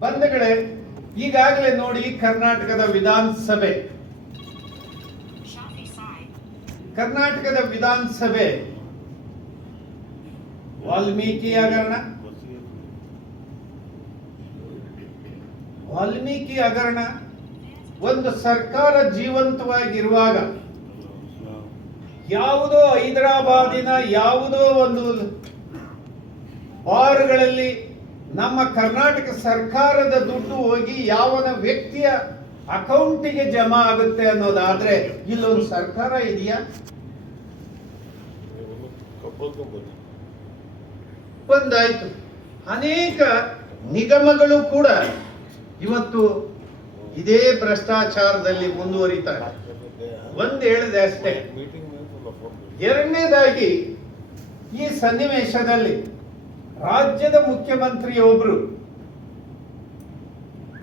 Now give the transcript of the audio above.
ಬಂಧುಗಳೇ, ಈಗಾಗಲೇ ನೋಡಿ ಕರ್ನಾಟಕದ ವಿಧಾನಸಭೆ ವಾಲ್ಮೀಕಿ ಹಗರಣ ಒಂದು ಸರ್ಕಾರ ಜೀವಂತವಾಗಿರುವಾಗ ಯಾವುದೋ ಹೈದರಾಬಾದಿನ ಯಾವುದೋ ಒಂದು ಬಾರ್ಗಳಲ್ಲಿ ನಮ್ಮ ಕರ್ನಾಟಕ ಸರ್ಕಾರದ ದುಡ್ಡು ಹೋಗಿ ಯಾವನ ವ್ಯಕ್ತಿಯ ಅಕೌಂಟಿಗೆ ಜಮಾ ಆಗುತ್ತೆ ಅನ್ನೋದಾದ್ರೆ ಇಲ್ಲೊಂದು ಸರ್ಕಾರ ಇದೆಯಾ? ಒಂದಾಯ್ತು. ಅನೇಕ ನಿಗಮಗಳು ಕೂಡ ಇವತ್ತು ಇದೇ ಭ್ರಷ್ಟಾಚಾರದಲ್ಲಿ ಮುಂದುವರಿತಾರೆ. ಒಂದು ಹೇಳಿದೆ ಅಷ್ಟೇ. ಎರಡನೇದಾಗಿ ಈ ಸನ್ನಿವೇಶದಲ್ಲಿ ರಾಜ್ಯದ ಮುಖ್ಯಮಂತ್ರಿಯೊಬ್ಬರು